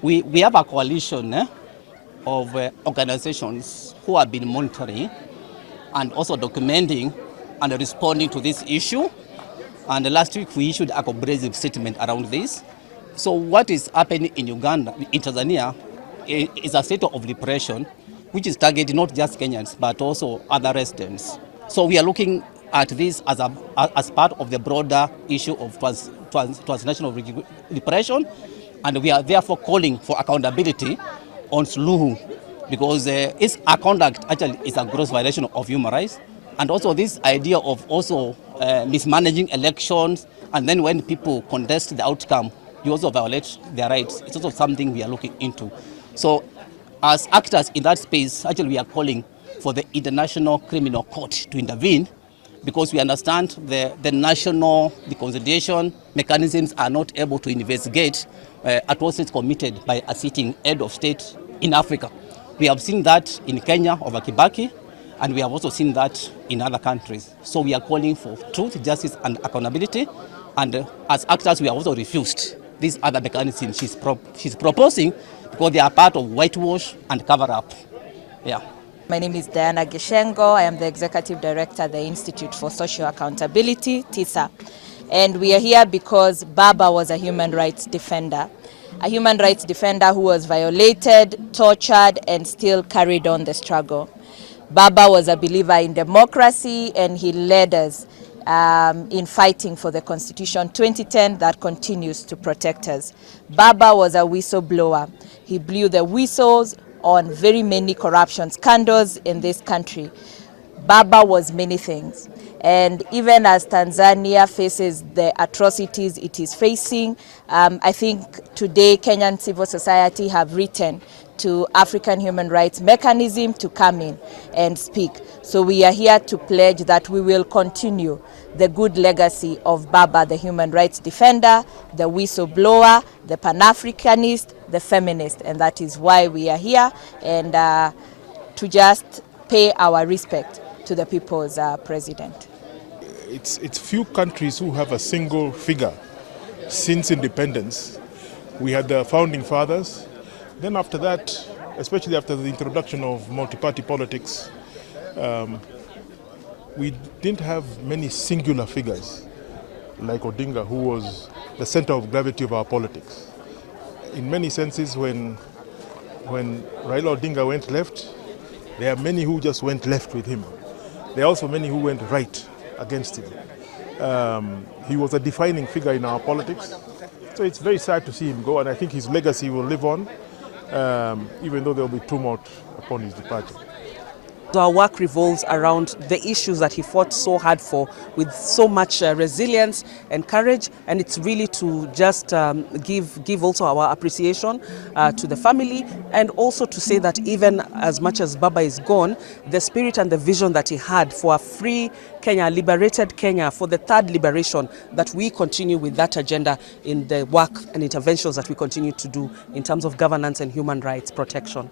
We have a coalition of organizations who have been monitoring and also documenting and responding to this issue. And last week we issued a comprehensive statement around this. So what is happening in Uganda, in Tanzania, is a state of repression, which is targeting not just Kenyans, but also other residents. So we are looking at this as part of the broader issue of transnational repression, and we are therefore calling for accountability on Suluhu, because his conduct actually is a gross violation of human rights. And also this idea of also mismanaging elections, and then when people contest the outcome, you also violate their rights. It's also something we are looking into. So as actors in that space, actually we are calling for the International Criminal Court to intervene, because we understand the reconciliation mechanisms are not able to investigate atrocities committed by a sitting head of state in Africa. We have seen that in Kenya over Kibaki, and we have also seen that in other countries. So we are calling for truth, justice, and accountability. And as actors, we have also refused these other mechanisms she's proposing, because they are part of whitewash and cover-up. Yeah. My name is Diana Gishengo. I am the Executive Director at the Institute for Social Accountability, TISA. And we are here because Baba was a human rights defender. A human rights defender who was violated, tortured, and still carried on the struggle. Baba was a believer in democracy, and he led us in fighting for the Constitution 2010 that continues to protect us. Baba was a whistleblower. He blew the whistles on very many corruption scandals in this country. Baba was many things. And even as Tanzania faces the atrocities it is facing, I think today Kenyan civil society have written to African human rights mechanism to come in and speak. So we are here to pledge that we will continue the good legacy of Baba, the human rights defender, the whistleblower, the Pan-Africanist, the feminist. And that is why we are here, and to just pay our respect to the people's president. It's few countries who have a single figure since independence. We had the founding fathers. Then after that, especially after the introduction of multi-party politics, we didn't have many singular figures like Odinga, who was the center of gravity of our politics. In many senses, when Raila Odinga went left, there are many who just went left with him. There are also many who went right against him. He was a defining figure in our politics. So it's very sad to see him go, and I think his legacy will live on, even though there will be tumult upon his departure. Our work revolves around the issues that he fought so hard for with so much resilience and courage, and it's really to just give also our appreciation to the family, and also to say that even as much as Baba is gone, the spirit and the vision that he had for a free Kenya, liberated Kenya, for the third liberation, that we continue with that agenda in the work and interventions that we continue to do in terms of governance and human rights protection.